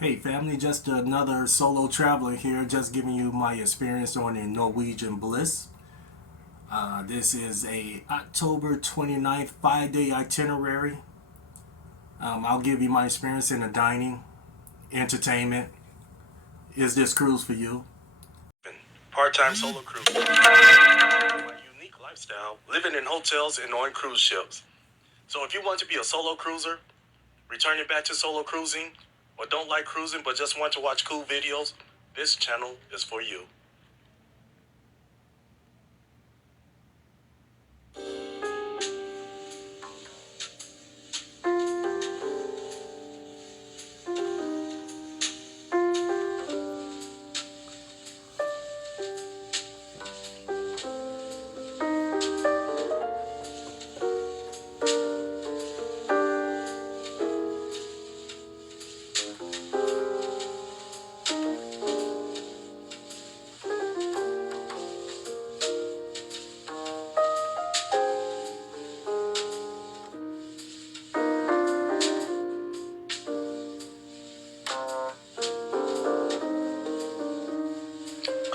Hey family, just another solo traveler here, just giving you my experience on the Norwegian Bliss. This is a October 29th 5-day itinerary. I'll give you my experience in the dining, entertainment. Is this cruise for you? Part-time solo cruise. My unique lifestyle, living in hotels and on cruise ships. So if you want to be a solo cruiser, returning back to solo cruising, or don't like cruising but just want to watch cool videos, this channel is for you.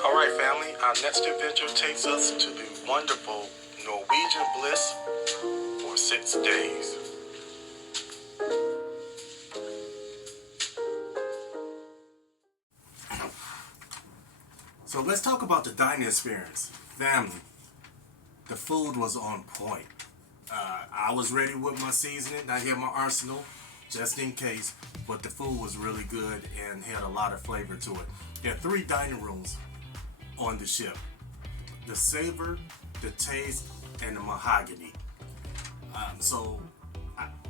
All right, family, our next adventure takes us to the wonderful Norwegian Bliss for 6 days. So let's talk about the dining experience. Family, the food was on point. I was ready with my seasoning. I had my arsenal just in case, but the food was really good and had a lot of flavor to it. There are 3 dining rooms on the ship: the savor, the taste, and the mahogany. So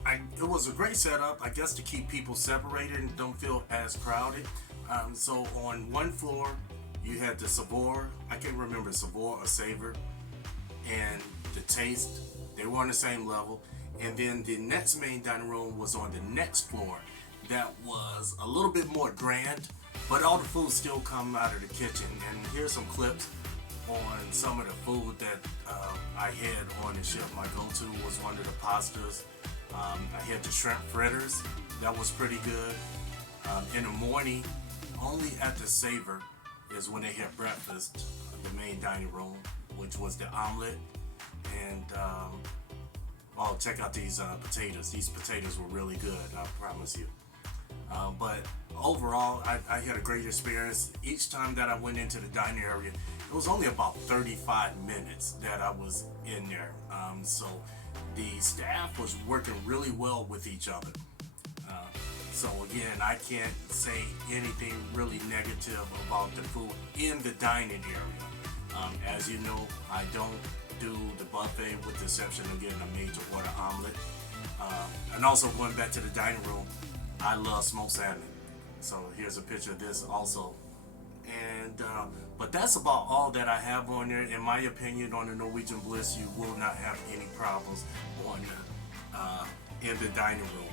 it was a great setup, I guess, to keep people separated and don't feel as crowded. So on one floor, you had the savor. I can't remember savor or savor, and the taste. They were on the same level. And then the next main dining room was on the next floor. That was a little bit more grand, but all the food still come out of the kitchen. And here's some clips on some of the food that I had on the ship. My go-to was one of the pastas. I had the shrimp fritters. That was pretty good. In the morning, only at the Savor is when they had breakfast, the main dining room, which was the omelet. And oh, check out these potatoes. These potatoes were really good, I promise you. But overall, I had a great experience. Each time that I went into the dining area, it was only about 35 minutes that I was in there. So the staff was working really well with each other. So again, I can't say anything really negative about the food in the dining area. As you know, I don't do the buffet with the exception of getting a made to order omelet. And also going back to the dining room, I love smoked salmon. So here's a picture of this also. And but that's about all that I have on there. In my opinion, on the Norwegian Bliss, you will not have any problems on in the dining room.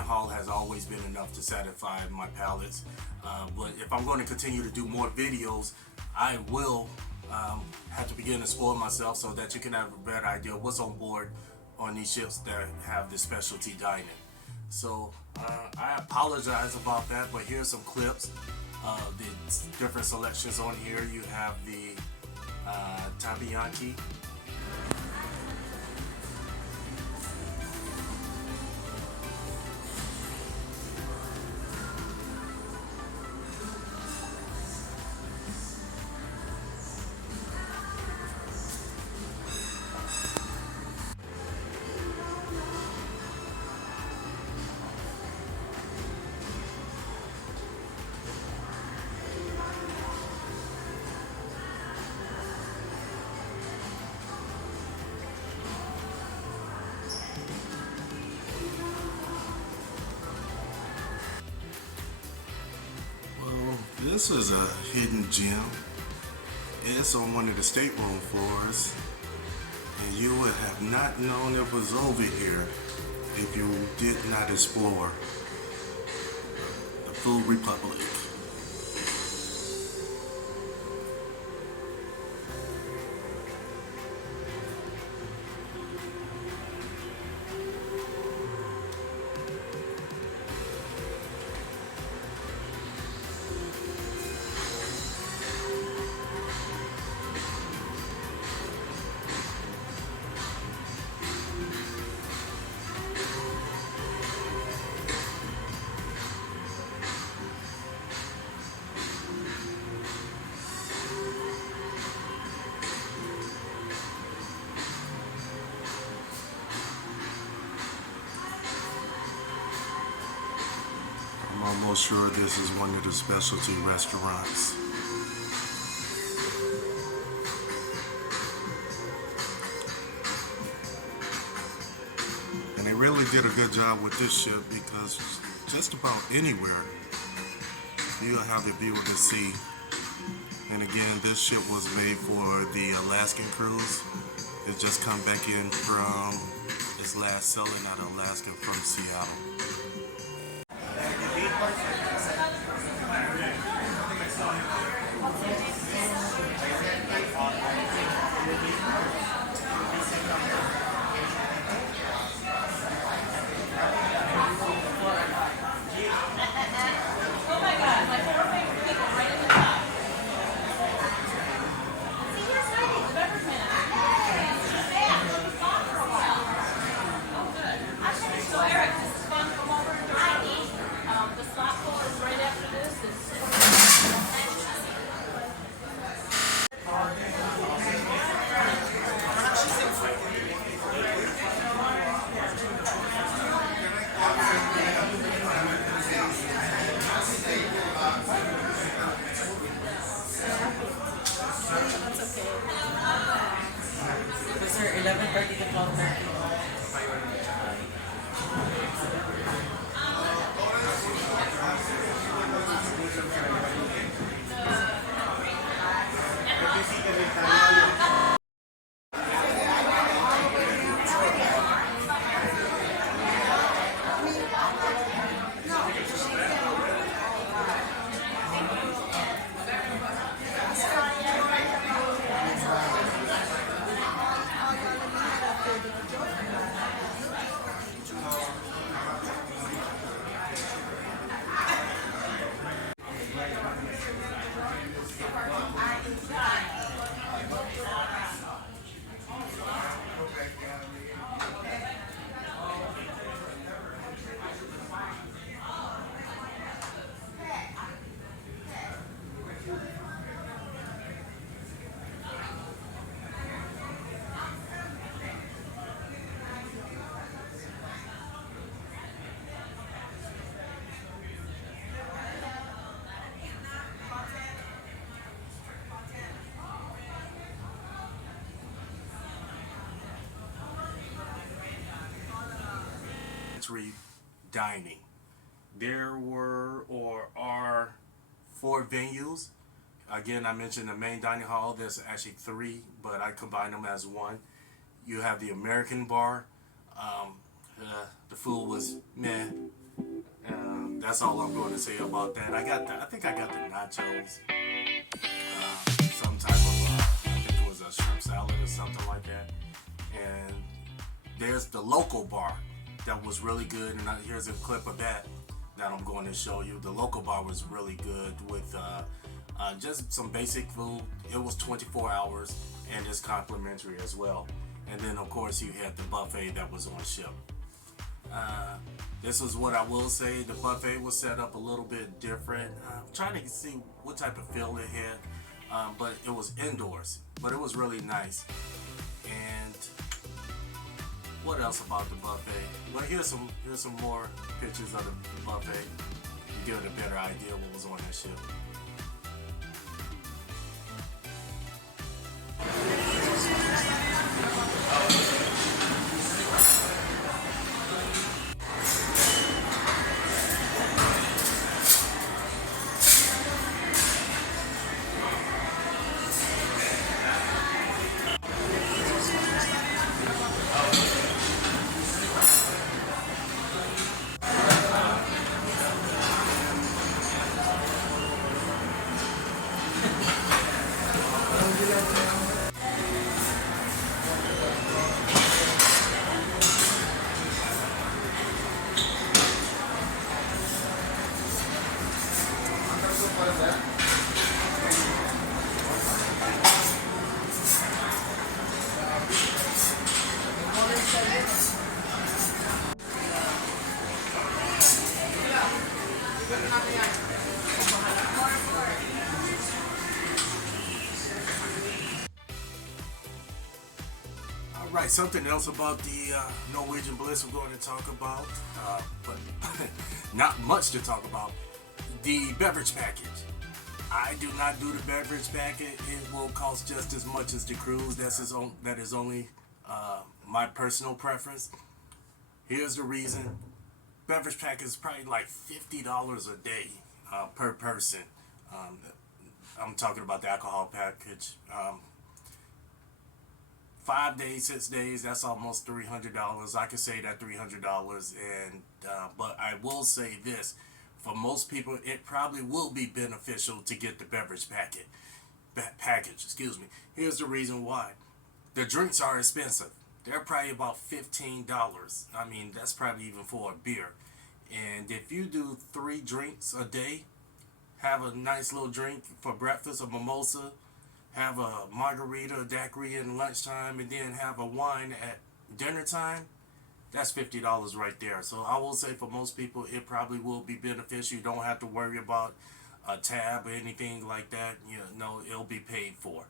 dining hall has always been enough to satisfy my palates. But if I'm going to continue to do more videos, I will have to begin to spoil myself so that you can have a better idea of what's on board on these ships that have this specialty dining. So I apologize about that, but here's some clips of the different selections on here. You have the tabianki. This is a hidden gem. It's on one of the stateroom floors, and you would have not known it was over here if you did not explore the Food Republic. I'm almost sure this is one of the specialty restaurants. And they really did a good job with this ship because just about anywhere you'll have the view of the sea. And again, this ship was made for the Alaskan cruise. It just come back in from its last sailing out of Alaska from Seattle. Sir, 11:30 to 12:30. Dining. There were or are 4 venues. Again, I mentioned the main dining hall. There's actually 3, but I combine them as one. You have the American bar. The food was meh. that's all I'm going to say about that. I think I got the nachos, some type of, I think it was a shrimp salad or something like that. And there's the local bar that was really good, and here's a clip of that I'm going to show you. The local bar was really good with just some basic food. It was 24 hours, and it's complimentary as well. And then of course you had the buffet that was on ship. This is what I will say. The buffet was set up a little bit different. I'm trying to see what type of feel it had, but it was indoors. But it was really nice. And what else about the buffet? Well, here's some more pictures of the buffet to give it a better idea what was on that ship. Right, something else about the Norwegian Bliss we're going to talk about, but not much to talk about. The beverage package. I do not do the beverage package. It will cost just as much as the cruise. That is only my personal preference. Here's the reason. Beverage package is probably like $50 a day per person. I'm talking about the alcohol package. 5 days, 6 days, that's almost $300. I could say that $300, and but I will say this: for most people, it probably will be beneficial to get the beverage package. Excuse me. Here's the reason why: the drinks are expensive. They're probably about $15. I mean, that's probably even for a beer. And if you do 3 drinks a day, have a nice little drink for breakfast, a mimosa, have a margarita, a daiquiri in lunchtime, and then have a wine at dinner time, that's $50 right there. So I will say for most people, it probably will be beneficial. You don't have to worry about a tab or anything like that. It'll be paid for.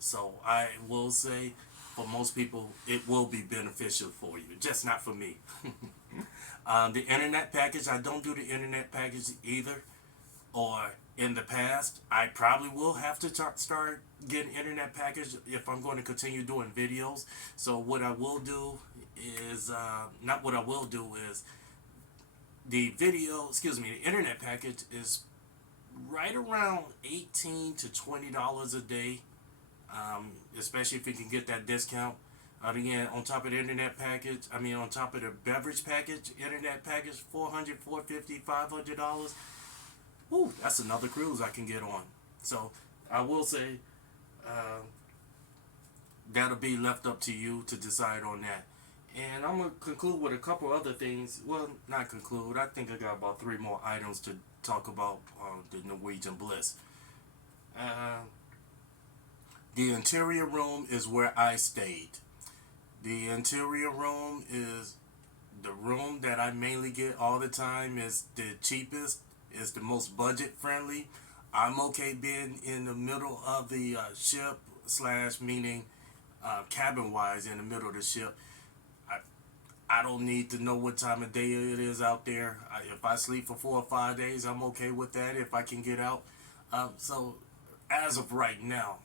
So I will say for most people, it will be beneficial for you, just not for me. The internet package, I don't do the internet package either. Or in the past, I probably will have to start getting internet package if I'm going to continue doing videos. So what I will do is, the internet package is right around $18 to $20 a day, especially if you can get that discount. Again, on top of the internet package, on top of the beverage package, internet package, $400, $450, $500. Woo, that's another cruise I can get on. So I will say that'll be left up to you to decide on that. And I'm going to conclude with a couple other things. Well, not conclude. I think I got about 3 more items to talk about the Norwegian Bliss. The interior room is where I stayed. The interior room is the room that I mainly get all the time. Is the cheapest. Is the most budget friendly. I'm okay being in the middle of the ship / meaning cabin wise in the middle of the ship. I don't need to know what time of day it is out there. If I sleep for 4 or 5 days, I'm okay with that if I can get out. So as of right now,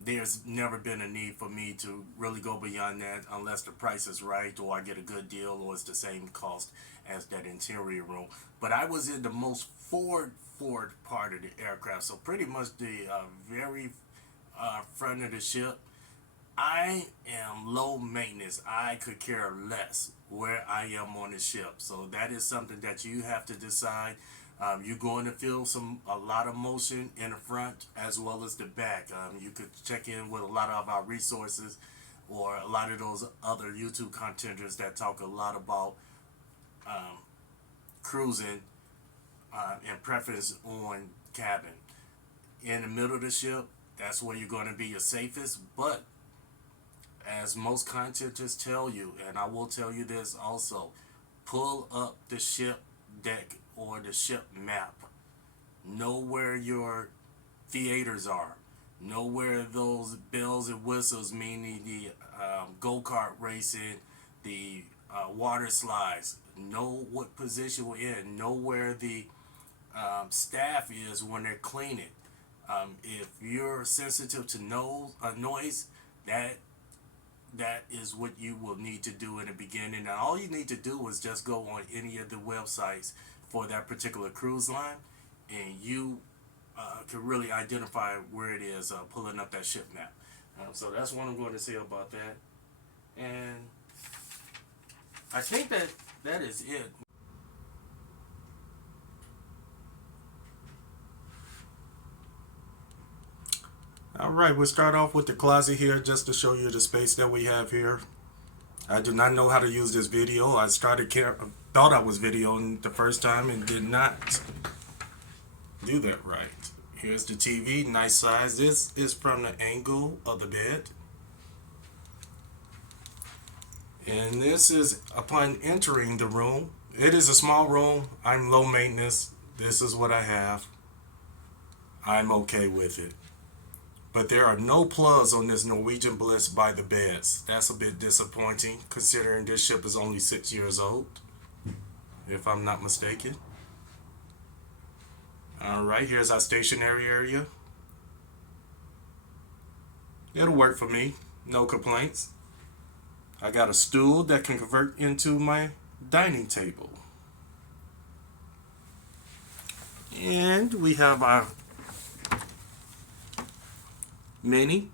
there's never been a need for me to really go beyond that unless the price is right or I get a good deal or it's the same cost as that interior room. But I was in the most forward part of the aircraft, so pretty much the very front of the ship. I I am low maintenance. I could care less where I am on the ship. So that is something that you have to decide. You're going to feel a lot of motion in the front as well as the back. You could check in with a lot of our resources or a lot of those other YouTube contenders that talk a lot about cruising and preference on cabin. In the middle of the ship, that's where you're going to be your safest. But as most contenders tell you, and I will tell you this also, pull up the ship deck or the ship map. Know where your theaters are. Know where those bells and whistles, meaning the go-kart racing, the water slides. Know what position we're in. Know where the staff is when they're cleaning. If you're sensitive to noise, that is what you will need to do in the beginning. And all you need to do is just go on any of the websites for that particular cruise line, and you can really identify where it is pulling up that ship map. So that's what I'm going to say about that. And I think that is it. Alright, we'll start off with the closet here just to show you the space that we have here. I do not know how to use this video. I thought I was videoing the first time and did not do that right. Here's the TV, nice size. This is from the angle of the bed. And this is upon entering the room. It is a small room. I'm low maintenance. This is what I have. I'm okay with it. But there are no plugs on this Norwegian Bliss by the beds. That's a bit disappointing considering this ship is only 6 years old, if I'm not mistaken. Alright, here's our stationary area. It'll work for me, no complaints. I got a stool that can convert into my dining table. And we have our mini.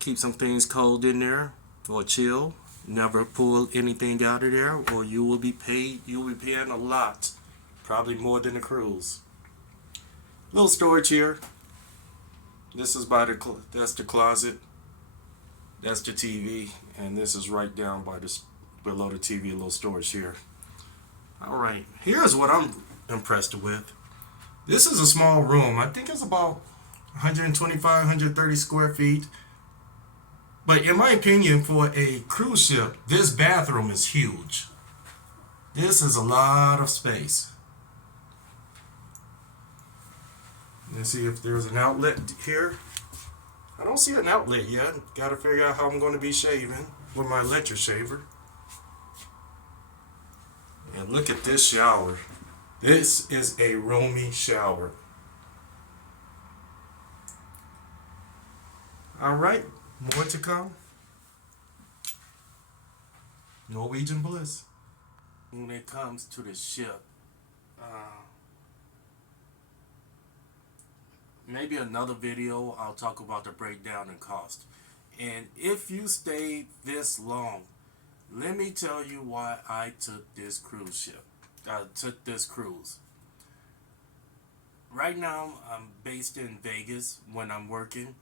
Keep some things cold in there or chill. Never pull anything out of there or you will be paying a lot. Probably more than a cruise. Little storage here. This is that's the closet. That's the TV, and this is right down by below the TV, a little storage here. Alright, here's what I'm impressed with. This is a small room. I think it's about 125, 130 square feet. But in my opinion, for a cruise ship, this bathroom is huge. This is a lot of space. Let's see if there's an outlet here. I don't see an outlet yet. Got to figure out how I'm going to be shaving with my electric shaver. And look at this shower. This is a roomy shower. Alright, more to come. Norwegian Bliss. When it comes to the ship, maybe another video I'll talk about the breakdown and cost. And if you stayed this long, let me tell you why I took this cruise. Right now I'm based in Vegas when I'm working,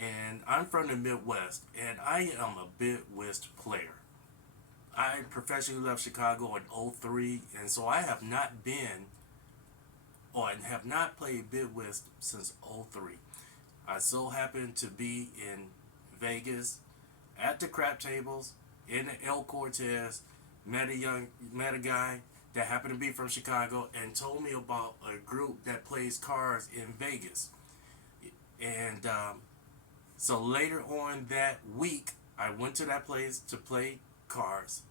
and I'm from the Midwest, and I am a Midwest player. I professionally left Chicago in '03, and so I have not been and have not played Midwest since '03. I so happened to be in Vegas at the crap tables in the El Cortez, met a guy that happened to be from Chicago and told me about a group that plays cards in Vegas. And so later on that week, I went to that place to play cards.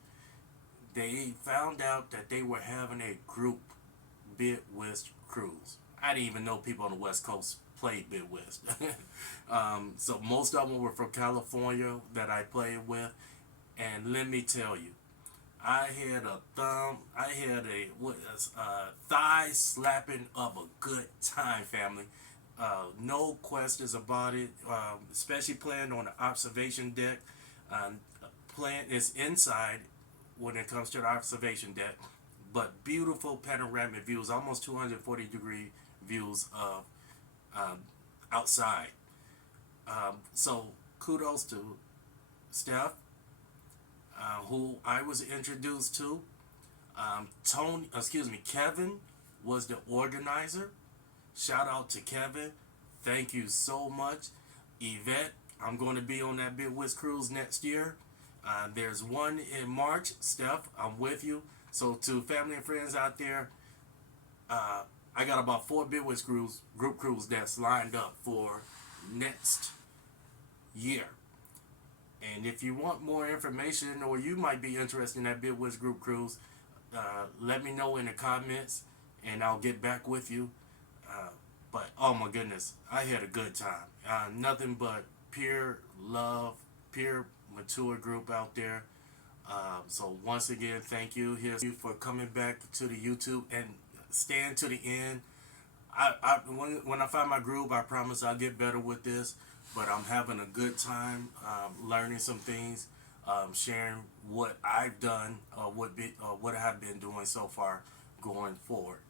They found out that they were having a group Midwest cruise. I didn't even know people on the West Coast played Midwest. So most of them were from California that I played with. And let me tell you, I had a thigh slapping of a good time, family. No questions about it, especially playing on the observation deck. Plant is inside when it comes to the observation deck, but beautiful panoramic views, almost 240-degree views of um, outside. So kudos to Steph, who I was introduced to. Kevin was the organizer. Shout out to Kevin. Thank you so much. Yvette, I'm going to be on that Big Wiz cruise next year. There's one in March. Steph, I'm with you. So to family and friends out there, I got about 4 Big Wiz group cruise that's lined up for next year. And if you want more information or you might be interested in that Big Wiz group cruise, let me know in the comments and I'll get back with you. But oh my goodness, I had a good time. Nothing but pure love, pure mature group out there. So once again, thank you. Here's you for coming back to the YouTube and stand to the end. When I find my groove, I promise I'll get better with this. But I'm having a good time, learning some things, sharing what I've done, what I have been doing so far going forward.